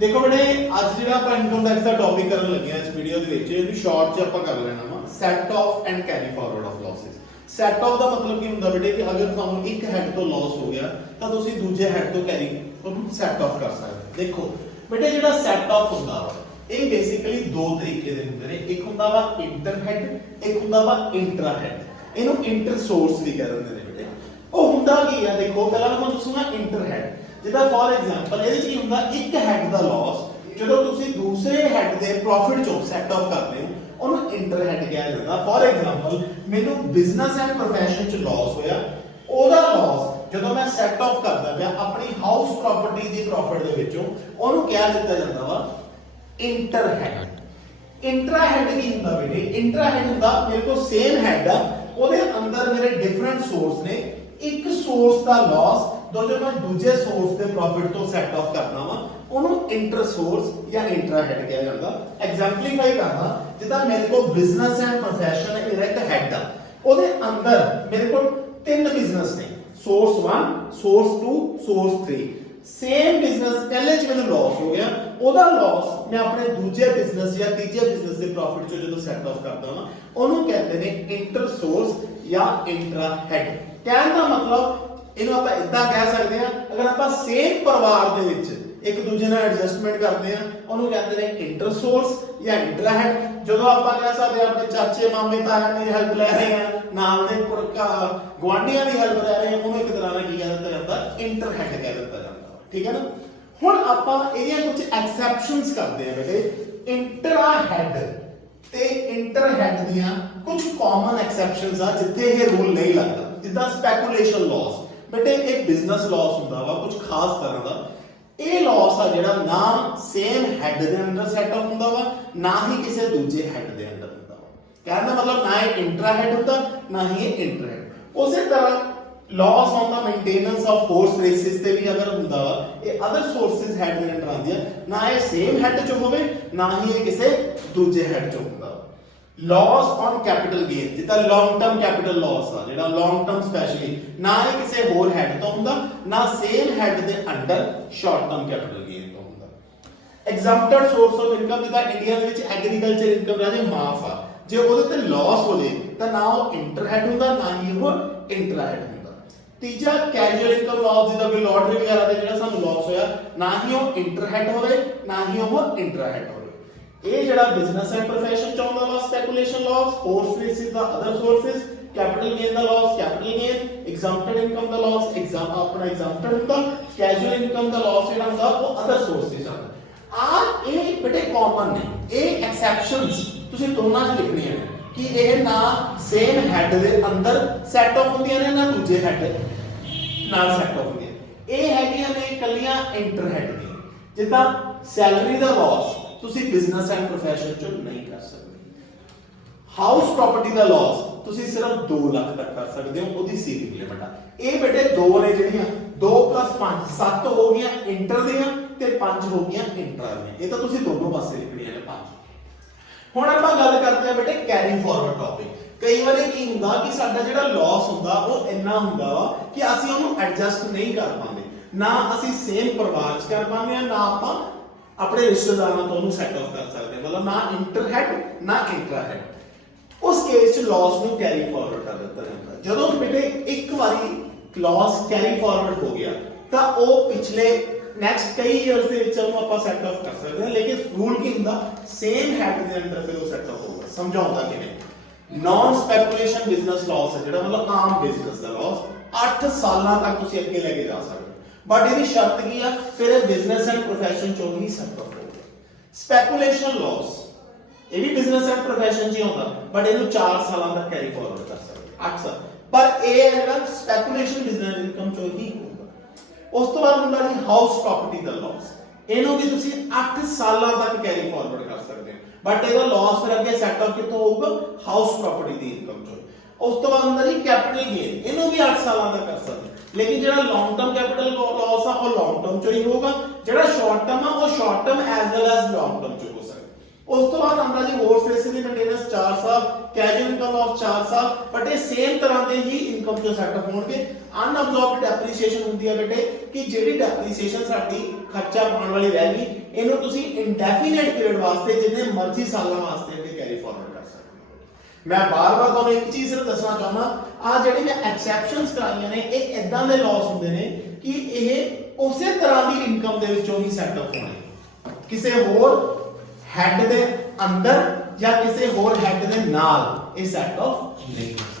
देखो बेटे ਅੱਜ ਜਿਹੜਾ ਆਪਾਂ ਇਨਕਮ ਟੈਕਸ ਦਾ ਟੌਪਿਕ ਕਰਨ ਲੱਗੇ ਆ ਇਸ ਵੀਡੀਓ ਦੇ ਵਿੱਚ ਇਹਨੂੰ ਸ਼ਾਰਟ 'ਚ ਆਪਾਂ ਕਰ ਲੈਣਾ ਵਾ set off and carry forward of losses. Set off ਦਾ ਮਤਲਬ ਕੀ ਹੁੰਦਾ ਬੇਟੇ ਕਿ ਅਗਰ ਤੁਹਾਨੂੰ ਇੱਕ ਹੈਡ ਤੋਂ ਲਾਸ ਹੋ ਗਿਆ ਤਾਂ ਤੁਸੀਂ ਦੂਜੇ ਹੈਡ ਤੋਂ ਕੈਰੀ ਉਹਨੂੰ ਸੈਟ ਆਫ ਕਰ ਸਕਦੇ। ਦੇਖੋ ਬੇਟੇ ਜਿਹੜਾ ਸੈਟ ਆਫ ਹੁੰਦਾ ਵਾ ਇਹ ਬੇਸਿਕਲੀ ਦੋ ਤਰੀਕੇ ਦੇ ਹੁੰਦੇ ਨੇ, ਇੱਕ ਹੁੰਦਾ ਵਾ ਇੰਟਰ ਹੈਡ, ਇੱਕ ਹੁੰਦਾ ਵਾ ਇੰਟਰਾ ਹੈਡ। ਇਹਨੂੰ ਇੰਟਰ ਸੋਰਸ ਵੀ ਕਹਿ ਦਿੰਦੇ ਨੇ ਬੇਟੇ। ਉਹ ਹੁੰਦਾ ਕੀ ਆ ਦੇਖੋ ਪਹਿਲਾਂ ਮੈਂ ਤੁਹਾਨੂੰ ਦੱਸੂਗਾ ਇੰਟਰ ਹੈਡ। ਜਿੱਦਾਂ ਫॉर ਐਗਜ਼ਾਮਪਲ ਇਹਦੇ ਚ ਕੀ ਹੁੰਦਾ ਇੱਕ ਹੈਡ ਦਾ ਲਾਸ ਜਦੋਂ ਤੁਸੀਂ ਦੂਸਰੇ ਹੈਡ ਦੇ ਪ੍ਰੋਫਿਟ ਚੋਂ ਸੈਟ ਆਫ ਕਰਦੇ ਹੋ ਉਹਨੂੰ ਇੰਟਰ ਹੈਡ ਕਿਹਾ ਜਾਂਦਾ। ਫॉर ਐਗਜ਼ਾਮਪਲ ਮੈਨੂੰ ਬਿਜ਼ਨਸ ਐਂਡ ਪ੍ਰੋਫੈਸ਼ਨ ਚ ਲਾਸ ਹੋਇਆ, ਉਹਦਾ ਲਾਸ ਜਦੋਂ ਮੈਂ ਸੈਟ ਆਫ ਕਰਦਾ ਪਿਆ ਆਪਣੀ ਹਾਊਸ ਪ੍ਰਾਪਰਟੀ ਦੀ ਪ੍ਰੋਫਿਟ ਦੇ ਵਿੱਚੋਂ ਉਹਨੂੰ ਕਿਹਾ ਦਿੱਤਾ ਜਾਂਦਾ ਵਾ ਇੰਟਰ ਹੈਡ। ਇੰਟਰਾ ਹੈਡ ਕੀ ਹੁੰਦਾ ਬੇਟੇ? ਇੰਟਰਾ ਹੈਡ ਹੁੰਦਾ ਮੇਰੇ ਕੋਲ ਸੇਮ ਹੈਡ ਆ, ਉਹਦੇ ਅੰਦਰ ਮੇਰੇ ਡਿਫਰੈਂਟ ਸੋਰਸ ਨੇ, ਇੱਕ ਸੋਰਸ ਦਾ ਲਾਸ ਜਦੋਂ ਮੈਂ ਦੂਜੇ ਸੋਰਸ ਦੇ ਪ੍ਰੋਫਿਟ ਤੋਂ ਸੈਟ ਆਫ ਕਰਦਾ ਵਾਂ ਉਹਨੂੰ ਇੰਟਰ ਸੋਰਸ ਜਾਂ ਇੰਟਰਾ ਹੈਡ ਕਿਹਾ ਜਾਂਦਾ। ਐਗਜ਼ਾਮਪਲੀਫਾਈ ਕਰਦਾ ਜਿੱਦਾਂ ਮੇਰੇ ਕੋਲ ਬਿਜ਼ਨਸ ਐਂਡ ਪ੍ਰੋਫੈਸ਼ਨ ਹੈ, ਮੇਰਾ ਇੱਕ ਹੈਡ ਆ, ਉਹਦੇ ਅੰਦਰ ਮੇਰੇ ਕੋਲ ਤਿੰਨ ਬਿਜ਼ਨਸ ਨੇ, source 1, source 2, source 3। Same business ਪਹਿਲੇ ਚ ਮੈਨੂੰ ਲਾਸ ਹੋ ਗਿਆ, ਉਹਦਾ ਲਾਸ ਮੈਂ ਆਪਣੇ ਦੂਜੇ ਬਿਜ਼ਨਸ ਜਾਂ ਤੀਜੇ ਬਿਜ਼ਨਸ ਦੇ ਪ੍ਰੋਫਿਟ ਚੋਂ ਜਦੋਂ ਸੈਟ ਆਫ ਕਰਦਾ ਵਾਂ ਉਹਨੂੰ ਕਹਿੰਦੇ ਨੇ ਇੰਟਰ ਸੋਰਸ ਜਾਂ ਇੰਟਰਾ ਹੈਡ। ਕਹਿਣ ਦਾ ਮਤਲਬ ਇਹਨੂੰ ਆਪਾਂ ਇਦਾਂ ਕਹਿ ਸਕਦੇ ਆ ਅਗਰ ਆਪਾਂ ਸੇਮ ਪਰਿਵਾਰ ਦੇ ਵਿੱਚ ਇੱਕ ਦੂਜੇ ਨਾਲ ਐਡਜਸਟਮੈਂਟ ਕਰਦੇ ਆ ਉਹਨੂੰ ਕਹਿੰਦੇ ਨੇ ਇੰਟਰ ਸੋਰਸ ਜਾਂ ਇੰਟਰਾ ਹੈਡ। ਜਦੋਂ ਆਪਾਂ ਕਹਿ ਸਕਦੇ ਆ ਆਪਣੇ ਚਾਚੇ ਮਾਮੇ ਤਾਇਆ ਦੀ ਹੈਲਪ ਲੈ ਰਹੇ ਆ, ਨਾਲ ਦੇ ਗੁਆਂਢੀਆਂ ਦੀ ਹੈਲਪ ਲੈ ਰਹੇ ਆ, ਉਹਨੂੰ ਇੱਕ ਤਰ੍ਹਾਂ ਨਾਲ ਕੀ ਕਹਿ ਦਿੱਤਾ ਜਾਂਦਾ ਇੰਟਰ ਹੈਡ ਕਹਿ ਦਿੱਤਾ ਜਾਂਦਾ। ਠੀਕ ਹੈ ਨਾ। ਹੁਣ ਆਪਾਂ ਇਹਦੀਆਂ ਕੁਝ ਐਕਸੈਪਸ਼ਨਸ ਕਰਦੇ ਆ ਬੇਟੇ। ਇੰਟਰਾ ਹੈਡ ਤੇ ਇੰਟਰ ਹੈਡ ਦੀਆਂ ਕੁਝ ਕਾਮਨ ਐਕਸੈਪਸ਼ਨਸ ਆ ਜਿੱਥੇ ਇਹ ਰੂਲ ਨਹੀਂ ਲੱਗਦਾ। ਜਿੱਦਾਂ ਸਪੈਕੂਲੇਸ਼ਨ ਲਾਸ ਬੇਟੇ ਇੱਕ ਬਿਜ਼ਨਸ ਲਾਸ ਹੁੰਦਾ ਵਾ ਕੁਝ ਖਾਸ ਤਰ੍ਹਾਂ ਦਾ। ਇਹ ਲਾਸ ਆ ਜਿਹੜਾ ਨਾ ਸੇਮ ਹੈਡ ਦੇ ਅੰਦਰ ਸੈਟ ਆਫ ਹੁੰਦਾ ਵਾ ਨਾ ਹੀ ਕਿਸੇ ਦੂਜੇ ਹੈਡ ਦੇ ਅੰਦਰ ਹੁੰਦਾ ਵਾ। ਕਹਿਣ ਦਾ ਮਤਲਬ ਨਾ ਇਹ ਇੰਟਰਾ ਹੈਡ ਹੁੰਦਾ ਨਾ ਹੀ ਇਹ ਇੰਟਰ ਹੈਡ। ਉਸੇ ਤਰ੍ਹਾਂ loss on the maintenance of horse races ਤੇ ਵੀ ਅਗਰ ਹੁੰਦਾ ਵਾ ਇਹ ਅਦਰ ਸੋਰਸਸ ਹੈਡ ਦੇ ਅੰਦਰ ਆਉਂਦੀ ਆ, ਨਾ ਇਹ ਸੇਮ ਹੈਡ ਚ ਹੋਵੇ ਨਾ ਹੀ ਇਹ ਕਿਸੇ ਦੂਜੇ ਹੈਡ ਚ ਹੁੰਦਾ ਵਾ। ਲਾਸ ਔਨ ਕੈਪੀਟਲ ਗੇਨ ਜਿੱਦਾਂ ਲੌਂਗ ਟਰਮ ਕੈਪੀਟਲ ਲਾਸ ਆ ਜਿਹੜਾ ਲੌਂਗ ਟਰਮ ਸਪੈਸ਼ਲੀ ਨਾ ਇਹ ਕਿਸੇ ਹੋਰ ਹੈਡ ਤੋਂ ਹੁੰਦਾ ਨਾ ਸੇਮ ਹੈਡ ਦੇ under short term capital gain ਤੋਂ ਹੁੰਦਾ। ਐਗਜ਼ੈਂਪਟਡ ਸੋਰਸ ਆਫ ਇਨਕਮ ਜਿੱਦਾਂ ਇੰਡੀਆ ਦੇ ਵਿੱਚ ਐਗਰੀਕਲਚਰ ਇਨਕਮ ਰਾਜੇ ਮਾਫ ਆ, ਜੇ ਉਹਦੇ ਤੇ ਲਾਸ ਹੋ ਜੇ ਤਾਂ ਨਾ ਉਹ ਇੰਟਰ ਹੈਡ ਹੁੰਦਾ ਨਾ ਹੀ ਉਹ ਇੰਟਰਾ ਹੈਡ ਹੁੰਦਾ। ਤੀਜਾ ਕੈਜੂਅਲ ਇਨਕਮ ਲਾਸ ਜਿੱਦਾਂ ਕੋਈ ਲੋਟਰੀ ਵਗੈਰਾ ਤੇ ਜਿਹੜਾ ਸਾਨੂੰ ਲਾਸ ਹੋਇਆ ਨਾ ਹੀ ਉਹ ਇੰਟਰ ਹੈਡ ਹੋਵੇ ਨਾ ਹੀ ਉਹ ਇੰਟਰਾ ਹੈਡ ਹੋਵੇ। ਇਹ ਜਿਹੜਾ ਬਿਜ਼ਨਸ ਐਂਡ ਪ੍ਰੋਫੈਸ਼ਨ ਚ ਆਉਂਦਾ ਵਾ ਸਪੈਕੂਲੇਸ਼ਨ ਲਾਸ, ਹੋਰਸ ਰੇਸਿਸ ਦਾ ਅਦਰ ਸੋਰਸਸ, ਕੈਪੀਟਲ ਗੇਨ ਦਾ loss, capital gain, exempted income ਦਾ ਲਾਸ, ਆਪਣਾ ਐਗਜ਼ੈਂਪਟਡ ਹੁੰਦਾ, ਕੈਜੂਅਲ ਇਨਕਮ ਦਾ ਲਾਸ ਜਿਹੜਾ ਹੁੰਦਾ ਉਹ ਅਦਰ ਸੋਰਸਸ ਆ। ਇਹ ਬੜੇ ਕਾਮਨ ਨੇ। ਇਹ ਐਕਸੈਪਸ਼ਨਸ ਤੁਸੀਂ ਦੋਨਾਂ 'ਚ ਲਿਖਣੀਆਂ ਨੇ ਕਿ ਇਹ ਨਾ ਸੇਮ ਹੈਡ ਦੇ ਅੰਦਰ ਸੈਟ ਆਫ ਹੁੰਦੀਆਂ ਨੇ ਨਾ ਦੂਜੇ ਹੈਡ ਨਾਲ ਸੈਟ ਆਫ ਹੁੰਦੀਆਂ। ਇਹ ਹੈਗੀਆਂ ਨੇ ਇਕੱਲੀਆਂ ਇੰਟਰ ਹੈਡ ਦੀਆਂ। ਜਿੱਦਾਂ ਸੈਲਰੀ ਦਾ ਲਾਸ ਤੁਸੀਂ ਬਿਜ਼ਨਸ ਐਂਡ ਪ੍ਰੋਫੈਸ਼ਨ ਚੋਂ ਨਹੀਂ ਕਰ ਸਕਦੇ। ਹਾਊਸ ਪ੍ਰਾਪਰਟੀ ਦਾ ਲਾਸ ਤੁਸੀਂ ਸਿਰਫ 2 ਲੱਖ ਤੱਕ ਕਰ ਸਕਦੇ ਹੋ, ਉਹਦੀ ਸੀਲਿੰਗ ਲਿਮਟ ਆ। ਇਹ ਬੇਟੇ ਦੋ ਨੇ ਜਿਹੜੀਆਂ 2 + 5 7 ਹੋ ਗਈਆਂ ਇੰਟਰ ਦੀਆਂ ਤੇ 5 ਹੋ ਗਈਆਂ ਇੰਟਰਾ ਦੀਆਂ। ਇਹ ਤਾਂ ਤੁਸੀਂ ਦੋਨੋਂ ਪਾਸੇ ਲਿਖਣੀਆਂ ਨੇ 5। ਹੁਣ ਆਪਾਂ ਗੱਲ ਕਰਦੇ ਆ ਬੇਟੇ ਕੈਰੀ ਫਾਰਵਰਡ ਟੌਪਿਕ। ਕਈ ਵਾਰੀ ਕੀ ਹੁੰਦਾ ਕਿ ਸਾਡਾ ਜਿਹੜਾ ਲਾਸ ਹੁੰਦਾ ਉਹ ਇੰਨਾ ਹੁੰਦਾ ਵਾ ਕਿ ਅਸੀਂ ਉਹਨੂੰ ਐਡਜਸਟ ਨਹੀਂ ਕਰ ਪਾਉਂਦੇ, ਨਾ ਅਸੀਂ ਸੇਮ ਪਰਿਵਾਰ 'ਚ ਕਰ ਪਾਉਂਦੇ ਆ ਨਾ ਆਪਾਂ ਆਪਣੇ ਰਿਸ਼ਤੇਦਾਰਾਂ ਤੋਂ ਉਹਨੂੰ ਸੈਟ ਆਫ ਕਰ ਸਕਦੇ, ਮਤਲਬ ਨਾ ਇੰਟਰ ਹੈਡ ਨਾ ਇੰਟਰਾ ਹੈਡ। ਉਸ ਕੇਸ 'ਚ ਲਾਸ ਨੂੰ ਕੈਰੀ ਫਾਰਵਰਡ ਕਰ ਦਿੱਤਾ ਜਾਂਦਾ। ਜਦੋਂ ਬੇਟੇ ਇੱਕ ਵਾਰੀ ਲਾਸ ਕੈਰੀ ਫਾਰਵਰਡ ਹੋ ਗਿਆ ਤਾਂ ਉਹ ਪਿਛਲੇ ਨੈਕਸਟ ਕਈ ਇਅਰਸ ਦੇ ਵਿੱਚ ਉਹਨੂੰ ਆਪਾਂ ਸੈਟ ਆਫ ਕਰ ਸਕਦੇ ਹਾਂ, ਲੇਕਿਨ ਰੂਲ ਕੀ ਹੁੰਦਾ ਸੇਮ ਹੈਡ ਦੇ ਅੰਦਰ ਫਿਰ ਉਹ ਸੈਟ ਆਫ ਹੋਊਗਾ। ਸਮਝਾਉਂਦਾ ਕਿਵੇਂ? ਨਾਨ ਸਪੈਕੂਲੇਸ਼ਨ ਬਿਜ਼ਨਸ ਲਾਸ ਹੈ ਜਿਹੜਾ ਮਤਲਬ ਆਮ ਬਿਜ਼ਨਸ ਦਾ ਲਾਸ 8 ਸਾਲਾਂ ਤੱਕ ਤੁਸੀਂ ਅੱਗੇ ਲੈ ਕੇ ਜਾ ਸਕਦੇ ਹੋ, ਬਟ ਇਹਦੀ ਸ਼ਰਤ ਕੀ ਆ ਫਿਰ ਇਹ ਬਿਜ਼ਨਸ ਐਂਡ ਪ੍ਰੋਫੈਸ਼ਨ ਚੋਂ ਹੀ ਸੈਟ ਆਫ ਹੋਊਗਾ। ਸਪੈਕੂਲੇਸ਼ਨ ਲਾਸ ਇਹ ਵੀ ਬਿਜ਼ਨਸ ਐਂਡ ਪ੍ਰੋਫੈਸ਼ਨ 'ਚ ਹੀ ਆਉਂਦਾ ਬਟ ਇਹਨੂੰ 4 ਸਾਲਾਂ ਤੱਕ ਕੈਰੀ ਫਾਰਵਰਡ ਕਰ ਸਕਦੇ 8 ਸਾਲ, ਪਰ ਇਹ ਜਿਹੜਾ ਸਪੈਕੂਲੇਸ਼ਨ ਬਿਜ਼ਨਸ ਇਨਕਮ ਚੋਂ ਹੀ ਹੋਊਗਾ। ਉਸ ਤੋਂ ਬਾਅਦ ਹੁੰਦਾ ਜੀ ਹਾਊਸ ਪ੍ਰਾਪਰਟੀ ਦਾ ਲਾਸ। ਇਹਨੂੰ ਵੀ ਤੁਸੀਂ 8 ਸਾਲਾਂ ਤੱਕ ਕੈਰੀ ਫਾਰਵਰਡ ਕਰ ਸਕਦੇ ਹੋ, ਬਟ ਇਹਦਾ ਲਾਸ ਫਿਰ ਅੱਗੇ ਸੈਟ ਆਫ ਕਿੱਥੋਂ ਹੋਊਗਾ? ਹਾਊਸ ਪ੍ਰਾਪਰਟੀ ਦੀ ਇਨਕਮ ਚੋਂ। ਉਸ ਤੋਂ ਬਾਅਦ ਹੁੰਦਾ ਜੀ ਕੈਪੀਟਲ ਗੇਨ। ਇਹਨੂੰ ਵੀ 8 ਸਾਲਾਂ ਤੱਕ ਕਰ ਸਕਦੇ, ਲੇਕਿਨ ਜਿਹੜਾ ਲੌਂਗ ਟਰਮ ਕੈਪੀਟਲ ਲਾਸ ਆ ਉਹ ਲੌਂਗ ਟਰਮ ਚੋਂ ਹੀ ਹੋਊਗਾ, ਜਿਹੜਾ ਸ਼ਾਰਟ ਟਰਮ ਆ ਉਹ short term as well as long term ਚੋਂ ਹੋ ਸਕਦਾ। ਉਸ ਤੋਂ ਬਾਅਦ ਆਉਂਦਾ ਜੀ ਹੋਰਸ ਰੇਸਿਸ ਦੀ ਮੇਨਟੇਨੈਂਸ 4 ਸਾਲ, ਕੈਜੂਅਲ ਇਨਕਮ ਆਫ 4 ਸਾਲ, ਬਟ ਇਹ ਸੇਮ ਤਰ੍ਹਾਂ ਦੇ ਹੀ ਇਨਕਮ ਚੋਂ ਸੈਟ ਆਫ ਹੋਣਗੇ। ਅਨਅਬਜ਼ੌਰਬਡ ਡੈਪਰੀਸੀਏਸ਼ਨ ਹੁੰਦੀ ਹੈ ਬੇਟੇ ਕਿ ਜਿਹੜੀ ਡੈਪਰੀਸੀਏਸ਼ਨ ਸਾਡੀ ਖਰਚਾ ਪਾਉਣ ਵਾਲੀ ਰਹਿ ਗਈ ਇਹਨੂੰ ਤੁਸੀਂ ਇਨਡੈਫੀਨਿਟ ਪੀਰੀਅਡ ਵਾਸਤੇ ਜਿੰਨੇ ਮਰਜ਼ੀ ਸਾਲਾਂ ਵਾਸਤੇ ਅੱਗੇ ਕੈਰੀ ਫਾਰਵਰਡ ਕਰ ਸਕਦੇ ਹੋ। ਮੈਂ ਬਾਰ-ਬਾਰ ਤੁਹਾਨੂੰ ਇੱਕ ਚੀਜ਼ ਦੱਸਣਾ ਚਾਹੁੰਦਾ, ਆ ਜਿਹੜੇ ਮੈਂ ਐਕਸੈਪਸ਼ਨਸ ਕਰਾਈਆਂ ਨੇ ਇਹ ਇਦਾਂ ਦੇ ਲਾਸ ਹੁੰਦੇ ਨੇ ਕਿ ਇਹ ਉਸੇ ਤਰ੍ਹਾਂ ਦੀ ਇਨਕਮ ਦੇ ਵਿੱਚੋਂ ਹੀ ਸੈਟ ਅਪ ਹੋਣੇ, ਕਿਸੇ ਹੋਰ ਹੈਡ ਦੇ ਅੰਦਰ ਜਾਂ ਕਿਸੇ ਹੋਰ ਹੈਡ ਦੇ ਨਾਲ ਇਹ ਸੈਟ ਆਫ ਨਹੀਂ ਹੋ ਸਕਦਾ।